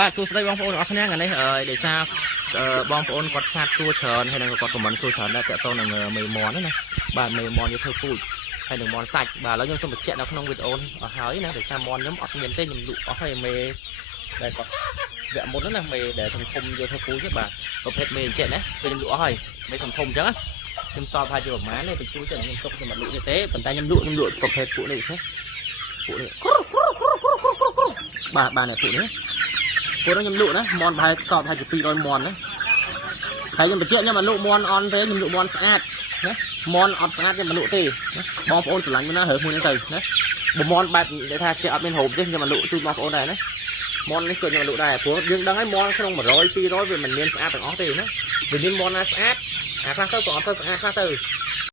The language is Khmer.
បាទសួស្តីបងប្អូនអរគ្នាថ្ងៃនេះដោយសារបងប្អូនគាត់ឆ្លាតសួរច្រើនហើយនឹងគាត់ខមមិនសួរច្រើនដែរតើតើនឹងមេមន់ណាបាទមេមន់យកធ្វើពូជហើយនឹងមន់សាច់បាទឥឡូវខ្ញុំសូមបញ្ជាក់នៅក្នុងវីដេអូអស់ហើយណាដោយសារមន់ខ្ញុំអត់មានទេខ្ញុំលក់អស់ហើយមេដែលគាត់វគ្គមុនណាមេដែលធំយកធ្វើពូជទេបាទប្រភេទមេអញ្ចឹងណាខ្ញុំលក់អស់ហើយមេធំអញ្ចឹងខ្ញុំសល់ថាជាប្រហែលទេបញ្ជូនទៅខ្ញុំទុកខ្ញុំអត់លក់ទេប៉ុន្តែខ្ញុំលក់ប្រភេទពួកនេះណាពួកនេះបាទបាទពួកនេះពួកខ្ញុំលក់ណាមន់ប្រហែលសល់ប្រហែលជា200មន់ណាហើយខ្ញុំបញ្ជាក់ខ្ញុំអត់លក់មន់អន់ទេខ្ញុំលក់មន់ស្អាតណាមន់អត់ស្អាតខ្ញុំមិនលក់ទេបងប្អូនស្រឡាញ់មួយណារើមួយហ្នឹងទៅណាបើមន់បែបដែលថាជាអត់មានហូបទេខ្ញុំអត់លក់ជូនបងប្អូនដែរណាមន់នេះក៏ខ្ញុំអត់លក់ដែរព្រោះយើងដឹងហើយមន់ក្នុង100 200វាមិនមានស្អាតទាំងអស់ទេណាវាមានមន់ណាស្អាតអាខ្លះទៅក៏អត់ទៅស្អាតខ្លះទៅ